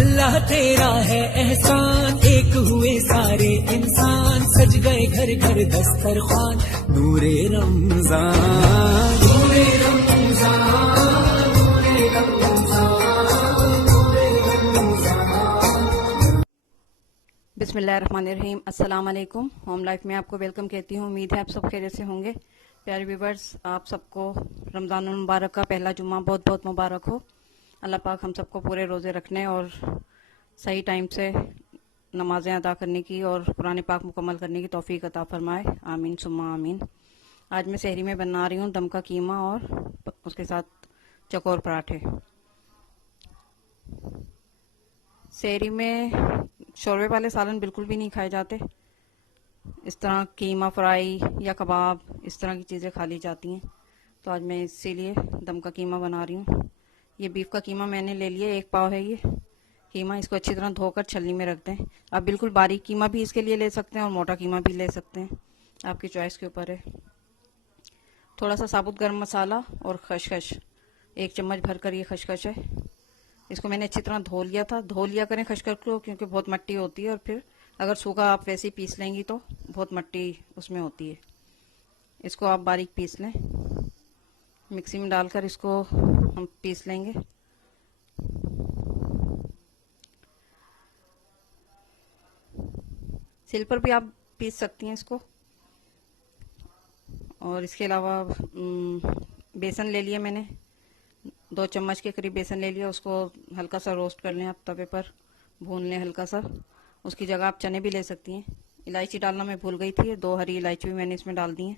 अल्लाह तेरा है एहसान, एक हुए सारे इंसान, सज गए घर घर दस्तरखान, नूरे रमजान, नूरे रमजान, नूरे रमजान, नूरे रमजान। बिस्मिल्लाहिर्रहमानिर्रहीम। अस्सलाम वालेकुम। होम लाइफ में आपको वेलकम कहती हूँ। उम्मीद है आप सब खैरियत से होंगे। प्यारे व्यूवर्स, आप सबको रमज़ान मुबारक का पहला जुम्मा बहुत बहुत मुबारक हो। अल्लाह पाक हम सबको पूरे रोज़े रखने और सही टाइम से नमाज़ें अदा करने की और कुरान पाक मुकम्मल करने की तौफीक अता फरमाए। आमीन सुम्मा आमीन। आज मैं सहरी में बना रही हूँ दम का कीमा और उसके साथ चकोर पराठे। सहरी में शोरबे वाले सालन बिल्कुल भी नहीं खाए जाते। इस तरह कीमा फ्राई या कबाब इस तरह की चीज़ें खा ली जाती हैं। तो आज मैं इसीलिए दम का कीमा बना रही हूँ। ये बीफ का कीमा मैंने ले लिया, 1 पाव है ये कीमा। इसको अच्छी तरह धोकर छलनी में रख दें। आप बिल्कुल बारीक कीमा भी इसके लिए ले सकते हैं और मोटा कीमा भी ले सकते हैं, आपकी चॉइस के ऊपर है। थोड़ा सा साबुत गरम मसाला और खसखस, 1 चम्मच भरकर ये खसखस है। इसको मैंने अच्छी तरह धो लिया था। धो लिया करें खसखस को, क्योंकि बहुत मट्टी होती है और फिर अगर सूखा आप वैसे ही पीस लेंगी तो बहुत मट्टी उसमें होती है। इसको आप बारीक पीस लें, मिक्सी में डालकर इसको हम पीस लेंगे। सिल पर भी आप पीस सकती हैं इसको। और इसके अलावा बेसन ले लिया मैंने, 2 चम्मच के करीब बेसन ले लिया। उसको हल्का सा रोस्ट कर लें आप, तवे पर भून लें हल्का सा। उसकी जगह आप चने भी ले सकती हैं। इलायची डालना मैं भूल गई थी, 2 हरी इलायची भी मैंने इसमें डाल दी हैं।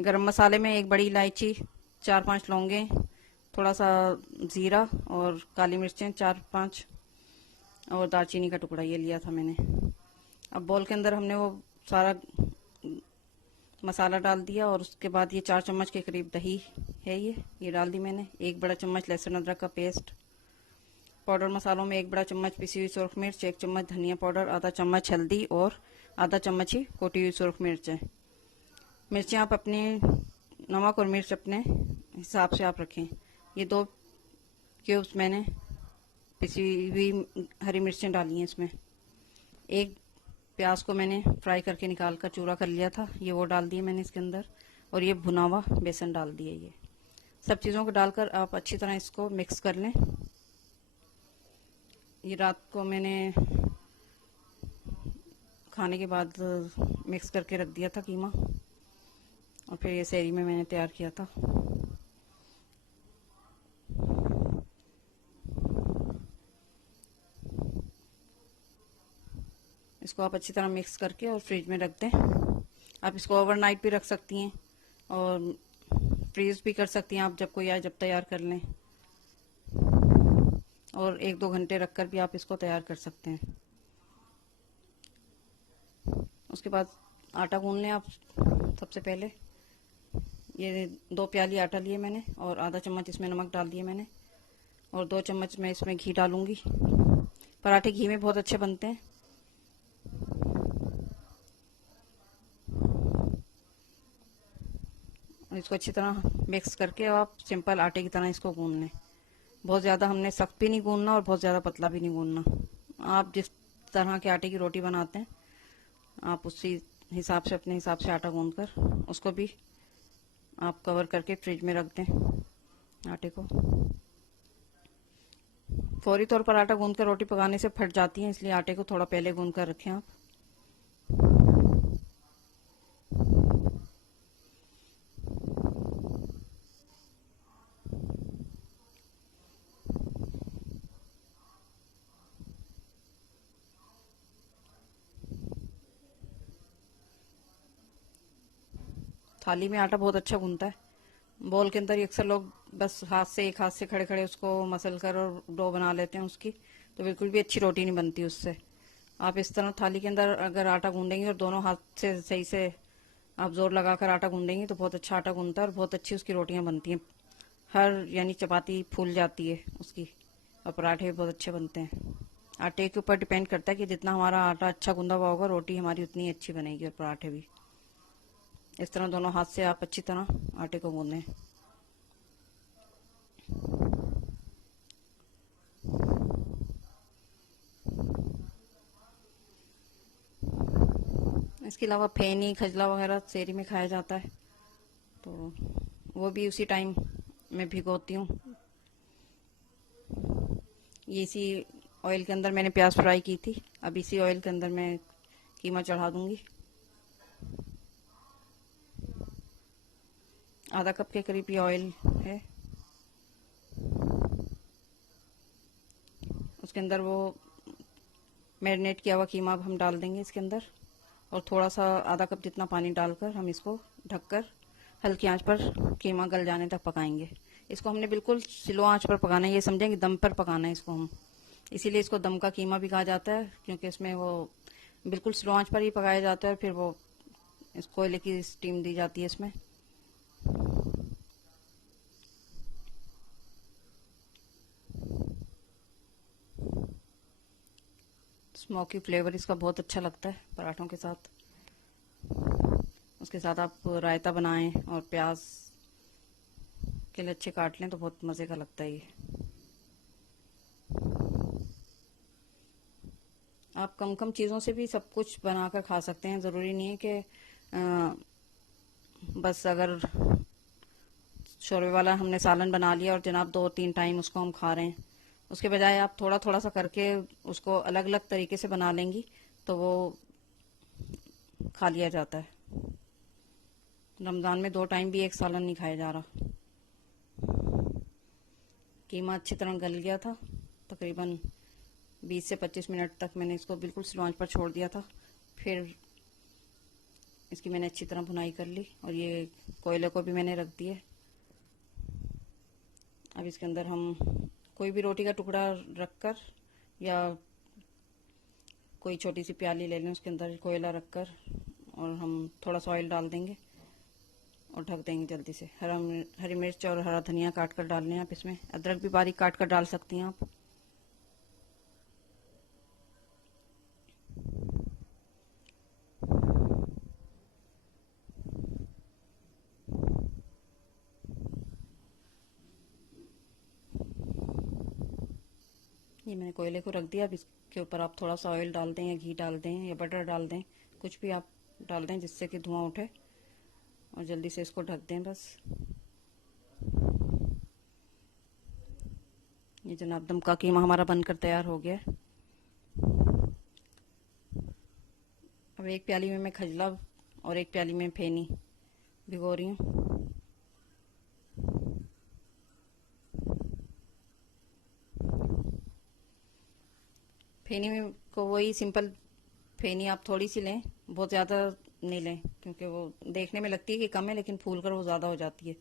गरम मसाले में 1 बड़ी इलायची, 4-5 लौंगे, थोड़ा सा ज़ीरा और काली मिर्चें 4-5 और दालचीनी का टुकड़ा ये लिया था मैंने। अब बोल के अंदर हमने वो सारा मसाला डाल दिया और उसके बाद ये 4 चम्मच के करीब दही है ये डाल दी मैंने। 1 बड़ा चम्मच लहसुन अदरक का पेस्ट। पाउडर मसालों में 1 बड़ा चम्मच पिसी हुई सुरख मिर्च, 1 चम्मच धनिया पाउडर, आधा चम्मच हल्दी और आधा चम्मच ही कोटी हुई सुरख मिर्च। मिर्चें आप अपने नमक और मिर्च अपने हिसाब से आप रखें। ये 2 क्यूब्स मैंने पिसी हुई हरी मिर्चें डाली हैं इसमें। 1 प्याज को मैंने फ्राई करके निकाल कर चूरा कर लिया था, ये वो डाल दिए मैंने इसके अंदर। और ये भुना हुआ बेसन डाल दिए। ये सब चीज़ों को डालकर आप अच्छी तरह इसको मिक्स कर लें। ये रात को मैंने खाने के बाद मिक्स करके रख दिया था कीमा, और फिर ये सहरी में मैंने तैयार किया था। इसको आप अच्छी तरह मिक्स करके और फ्रिज में रख दें। आप इसको ओवरनाइट भी रख सकती हैं और फ्रीज भी कर सकती हैं आप, जब कोई आए जब तैयार कर लें। और 1-2 घंटे रखकर भी आप इसको तैयार कर सकते हैं। उसके बाद आटा गूंद लें आप। सबसे पहले ये 2 प्याली आटा लिए मैंने और आधा चम्मच इसमें नमक डाल दिए मैंने, और 2 चम्मच मैं इसमें घी डालूंगी। पराठे घी में बहुत अच्छे बनते हैं। और इसको अच्छी तरह मिक्स करके आप सिंपल आटे की तरह इसको गूंद लें। बहुत ज़्यादा हमने सख्त भी नहीं गूंदना और बहुत ज़्यादा पतला भी नहीं गूंदना। आप जिस तरह के आटे की रोटी बनाते हैं आप उसी हिसाब से अपने हिसाब से आटा गूंद कर उसको भी आप कवर करके फ्रिज में रख दें आटे को। फौरी तौर पर आटा गूंद कर रोटी पकाने से फट जाती है, इसलिए आटे को थोड़ा पहले गूंद कर रखें आप। थाली में आटा बहुत अच्छा गूंदता है। बॉल के अंदर अक्सर लोग बस एक हाथ से खड़े खड़े उसको मसल कर और डो बना लेते हैं उसकी, तो बिल्कुल भी अच्छी रोटी नहीं बनती उससे। आप इस तरह थाली के अंदर अगर आटा गूंदेंगे और दोनों हाथ से सही से आप जोर लगाकर आटा गूंदेंगी तो बहुत अच्छा आटा गूंदता है और बहुत अच्छी उसकी रोटियां बनती हैं। यानी चपाती फूल जाती है उसकी, और पराठे भी बहुत अच्छे बनते हैं। आटे के ऊपर डिपेंड करता है कि जितना हमारा आटा अच्छा गूंदा हुआ होगा रोटी हमारी उतनी अच्छी बनेगी और पराठे भी। इस तरह दोनों हाथ से आप अच्छी तरह आटे को गूंदें। इसके अलावा फेनी खजला वगैरह सेहरी में खाया जाता है, तो वो भी उसी टाइम में भिगोती हूँ। ये इसी ऑयल के अंदर मैंने प्याज फ्राई की थी, अब इसी ऑयल के अंदर मैं कीमा चढ़ा दूंगी। आधा कप के करीब ये ऑयल है। उसके अंदर वो मैरिनेट किया हुआ कीमा अब हम डाल देंगे इसके अंदर, और थोड़ा सा आधा कप जितना पानी डालकर हम इसको ढककर हल्की आंच पर कीमा गल जाने तक पकाएंगे। इसको हमने बिल्कुल स्लो आंच पर पकाना है, ये समझेंगे दम पर पकाना है इसको हम, इसीलिए इसको दम का कीमा भी कहा जाता है, क्योंकि इसमें वो बिल्कुल स्लो आंच पर ही पकाया जाता है, फिर वो इस कोयले की स्टीम दी जाती है इसमें। स्मोकी फ्लेवर इसका बहुत अच्छा लगता है पराठों के साथ। उसके साथ आप रायता बनाएं और प्याज के लच्छे काट लें तो बहुत मज़े का लगता है ये। आप कम कम चीज़ों से भी सब कुछ बनाकर खा सकते हैं, ज़रूरी नहीं है कि बस अगर शोरबे वाला हमने सालन बना लिया और जनाब 2-3 टाइम उसको हम खा रहे हैं, उसके बजाय आप थोड़ा थोड़ा सा करके उसको अलग अलग तरीके से बना लेंगी तो वो खा लिया जाता है। रमज़ान में 2 टाइम भी एक सालन नहीं खाया जा रहा। कीमा अच्छी तरह गल गया था, तकरीबन 20 से 25 मिनट तक मैंने इसको बिल्कुल स्लो आंच पर छोड़ दिया था। फिर इसकी मैंने अच्छी तरह भुनाई कर ली और ये कोयले को भी मैंने रख दिए। अब इसके अंदर हम कोई भी रोटी का टुकड़ा रखकर या कोई छोटी सी प्याली ले लें, उसके अंदर कोयला रखकर और हम थोड़ा सा ऑयल डाल देंगे और ढक देंगे जल्दी से। हरी मिर्च और हरा धनिया काट कर डालने हैं आप इसमें, अदरक भी बारीक काट कर डाल सकती हैं आप। ये मैंने कोयले को रख दिया। अब इसके ऊपर आप थोड़ा सा ऑयल डाल दें या घी डाल दें या बटर डाल दें, कुछ भी आप डाल दें जिससे कि धुआं उठे, और जल्दी से इसको ढक दें बस। ये जनाब दम का कीमा हमारा बनकर तैयार हो गया है। अब एक प्याली में मैं खजला और एक प्याली में फेनी भिगो रही हूँ। फेनी में को वही सिंपल फेनी आप थोड़ी सी लें, बहुत ज़्यादा नहीं लें, क्योंकि वो देखने में लगती है कि कम है लेकिन फूल कर वो ज़्यादा हो जाती है।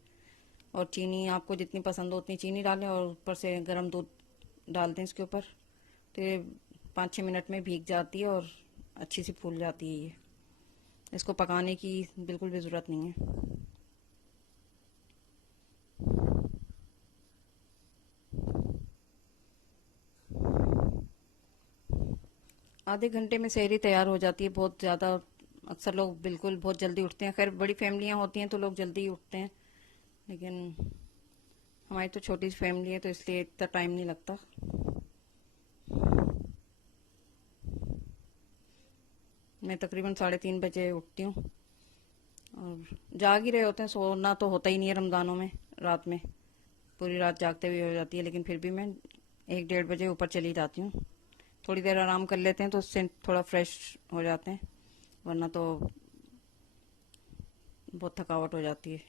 और चीनी आपको जितनी पसंद हो उतनी चीनी डालें और ऊपर से गर्म दूध डाल दें इसके ऊपर, तो ये 5-6 मिनट में भीग जाती है और अच्छी सी फूल जाती है। ये इसको पकाने की बिल्कुल भी ज़रूरत नहीं है। आधे घंटे में सेहरी तैयार हो जाती है। बहुत ज़्यादा अक्सर लोग बिल्कुल बहुत जल्दी उठते हैं, खैर बड़ी फैमिलियाँ होती हैं तो लोग जल्दी ही उठते हैं, लेकिन हमारी तो छोटी सी फैमिली है तो इसलिए इतना टाइम नहीं लगता। मैं तकरीबन 3:30 बजे उठती हूँ और जाग ही रहे होते हैं, सोना तो होता ही नहीं है रमज़ानों में, रात में पूरी रात जागते हुए हो जाती है, लेकिन फिर भी मैं 1-1:30 बजे ऊपर चली जाती हूँ। थोड़ी देर आराम कर लेते हैं तो उससे थोड़ा फ्रेश हो जाते हैं, वरना तो बहुत थकावट हो जाती है।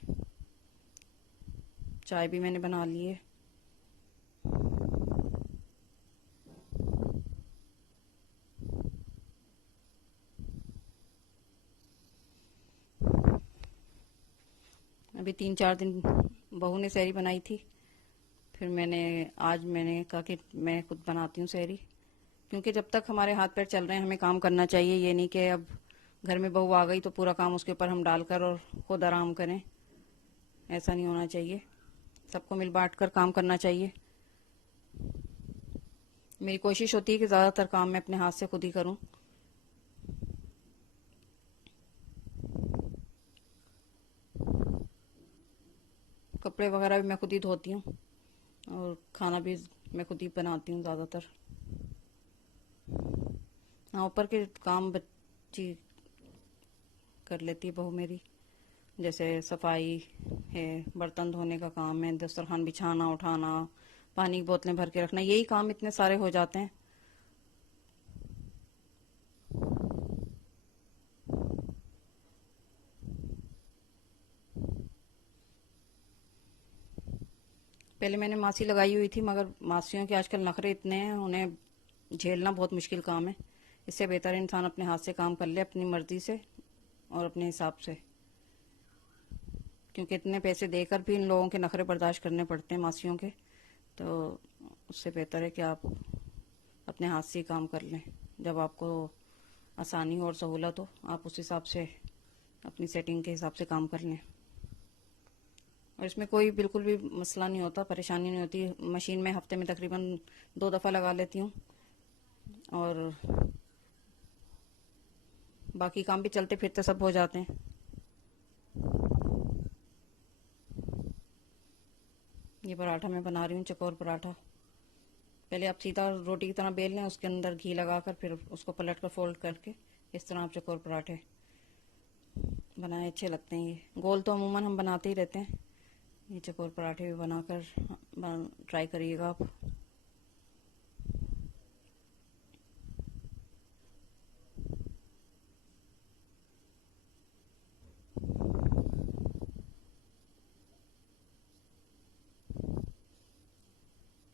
चाय भी मैंने बना ली है। अभी 3-4 दिन बहू ने सहरी बनाई थी, फिर आज मैंने कहा कि मैं खुद बनाती हूँ सहरी, क्योंकि जब तक हमारे हाथ पैर चल रहे हैं हमें काम करना चाहिए। ये नहीं कि अब घर में बहू आ गई तो पूरा काम उसके ऊपर हम डालकर और खुद आराम करें, ऐसा नहीं होना चाहिए। सबको मिल बांट कर काम करना चाहिए। मेरी कोशिश होती है कि ज़्यादातर काम मैं अपने हाथ से खुद ही करूँ। कपड़े वगैरह भी मैं खुद ही धोती हूँ और खाना भी मैं खुद ही बनाती हूँ ज़्यादातर। हाँ, ऊपर के काम बच्ची कर लेती है बहू मेरी। जैसे सफाई है, बर्तन धोने का काम है, दस्तरखान बिछाना उठाना, पानी की बोतलें भर के रखना, यही काम इतने सारे हो जाते हैं। पहले मैंने मासी लगाई हुई थी, मगर मासियों के आजकल नखरे इतने हैं, उन्हें झेलना बहुत मुश्किल काम है। इससे बेहतर इंसान अपने हाथ से काम कर ले, अपनी मर्जी से और अपने हिसाब से, क्योंकि इतने पैसे देकर भी इन लोगों के नखरे बर्दाश्त करने पड़ते हैं मासियों के। तो उससे बेहतर है कि आप अपने हाथ से ही काम कर लें। जब आपको आसानी हो और सहूलत हो, आप उस हिसाब से अपनी सेटिंग के हिसाब से काम कर लें। और इसमें कोई बिल्कुल भी मसला नहीं होता, परेशानी नहीं होती। मशीन में हफ्ते में तकरीबन 2 दफ़ा लगा लेती हूँ, और बाकी काम भी चलते फिरते सब हो जाते हैं। ये पराठा मैं बना रही हूँ, चकोर पराठा। पहले आप सीधा रोटी की तरह बेल लें, उसके अंदर घी लगाकर फिर उसको पलट कर फोल्ड करके इस तरह आप चकोर पराठे बनाए, अच्छे लगते हैं। ये गोल तो अमूमन हम बनाते ही रहते हैं, ये चकोर पराठे भी बनाकर ट्राई करिएगा आप।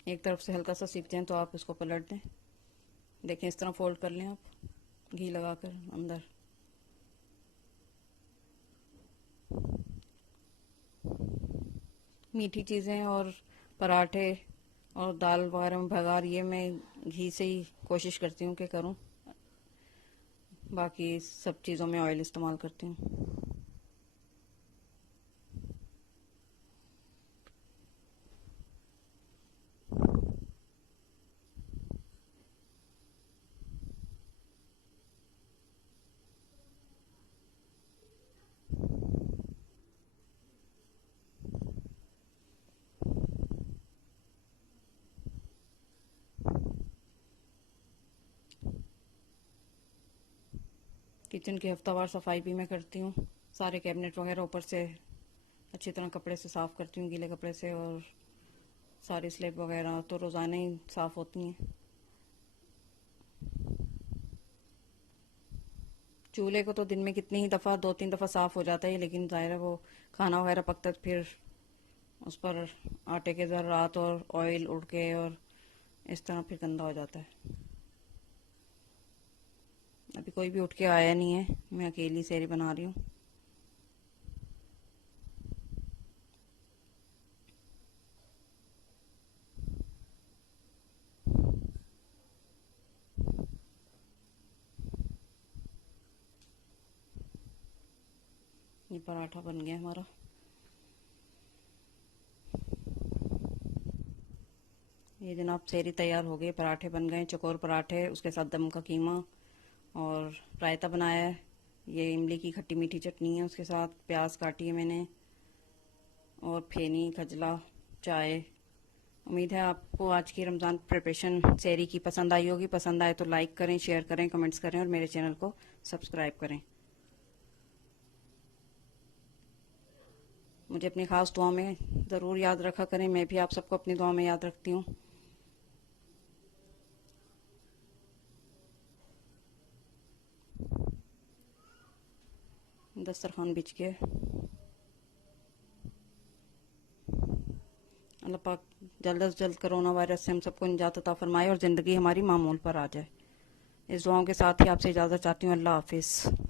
एक तरफ से हल्का सा सीख जाए तो आप इसको पलट दें। देखें, इस तरह फोल्ड कर लें आप, घी लगाकर अंदर। मीठी चीज़ें और पराठे और दाल वगैरह में भगार, ये मैं घी से ही कोशिश करती हूँ कि करूँ। बाकी सब चीज़ों में ऑयल इस्तेमाल करती हूँ। किचन की हफ्तावार सफाई भी मैं करती हूँ। सारे कैबिनेट वगैरह ऊपर से अच्छी तरह कपड़े से साफ़ करती हूँ, गीले कपड़े से, और सारी स्लेब वगैरह तो रोज़ाना ही साफ़ होती हैं। चूल्हे को तो दिन में कितनी ही दफ़ा, 2-3 दफ़ा साफ़ हो जाता है, लेकिन ज़ाहिर है वो खाना वगैरह पकता फिर उस पर आटे के ज़र्रात और ऑयल उड़ के और इस तरह फिर गंदा हो जाता है। अभी कोई भी उठ के आया नहीं है, मैं अकेली सेरी बना रही हूँ। ये पराठा बन गया हमारा। ये जनाब सेरी तैयार हो गई, पराठे बन गए, चकोर पराठे, उसके साथ दम का कीमा और रायता बनाया है। ये इमली की खट्टी मीठी चटनी है, उसके साथ प्याज काटी है मैंने, और फेनी, खजला, चाय। उम्मीद है आपको आज की रमज़ान प्रिपरेशन सेरी की पसंद आई होगी। पसंद आए तो लाइक करें, शेयर करें, कमेंट्स करें और मेरे चैनल को सब्सक्राइब करें। मुझे अपनी ख़ास दुआ में ज़रूर याद रखा करें, मैं भी आप सबको अपनी दुआ में याद रखती हूँ। दस्तरखान बिछ के अल्लाह पाक जल्द से जल्द कोरोना वायरस से हम सबको निजात अता फरमाए और ज़िंदगी हमारी मामूल पर आ जाए। इस दुआओं के साथ ही आपसे इजाज़त चाहती हूँ। अल्लाह हाफिज़।